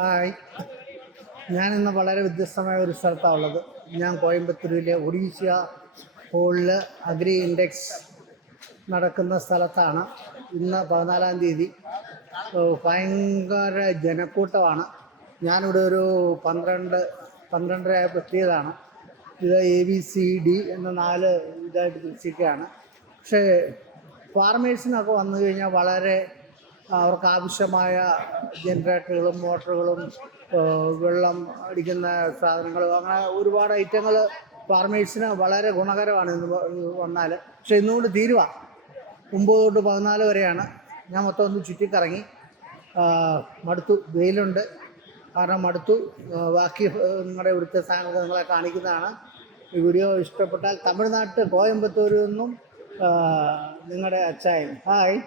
Hi. ഞാനിന്ന് വളരെ വ്യത്യസ്തമായ ഒരു സ്ഥലത്താണ് ഉള്ളത്. ഞാൻ കോയമ്പത്തൂരിലെ ഒഡീഷ ഹോളിൽ അഗ്രി ഇൻഡെക്സ് നടക്കുന്ന സ്ഥലത്താണ്. ഇന്ന് പതിനാലാം തീയതി. ഭയങ്കര ജനക്കൂട്ടമാണ്. ഞാനിവിടെ ഒരു പന്ത്രണ്ട് പന്ത്രണ്ടര ആയപ്പോൾ എത്തിയതാണ്. ഇത് എ ബി സി ഡി എന്ന നാല് ഇതായിട്ട് തിരിച്ചിരിക്കുകയാണ്. പക്ഷേ ഫാർമേഴ്സിനൊക്കെ വന്നു കഴിഞ്ഞാൽ വളരെ അവർക്ക് ആവശ്യമായ ജനറേറ്ററുകളും മോട്ടറുകളും വെള്ളം അടിക്കുന്ന സാധനങ്ങളും അങ്ങനെ ഒരുപാട് ഐറ്റങ്ങൾ ഫാർമേഴ്സിന് വളരെ ഗുണകരമാണ് ഇന്ന് വന്നാൽ പക്ഷെ ഇന്നുകൊണ്ട് തീരുവ. ഒമ്പത് തൊട്ട് പതിനാല് വരെയാണ്. ഞാൻ മൊത്തം ഒന്ന് ചുറ്റിക്കറങ്ങി. മടുത്തു. വെയിലുണ്ട്. കാരണം മടുത്തു. ബാക്കി നിങ്ങളുടെ ഇവിടുത്തെ സാധനങ്ങൾ നിങ്ങളെ കാണിക്കുന്നതാണ്. ഈ വീഡിയോ ഇഷ്ടപ്പെട്ടാൽ തമിഴ്നാട്ട് കോയമ്പത്തൂരിൽ നിന്നും നിങ്ങളുടെ അച്ചായൻ. ഹായ്.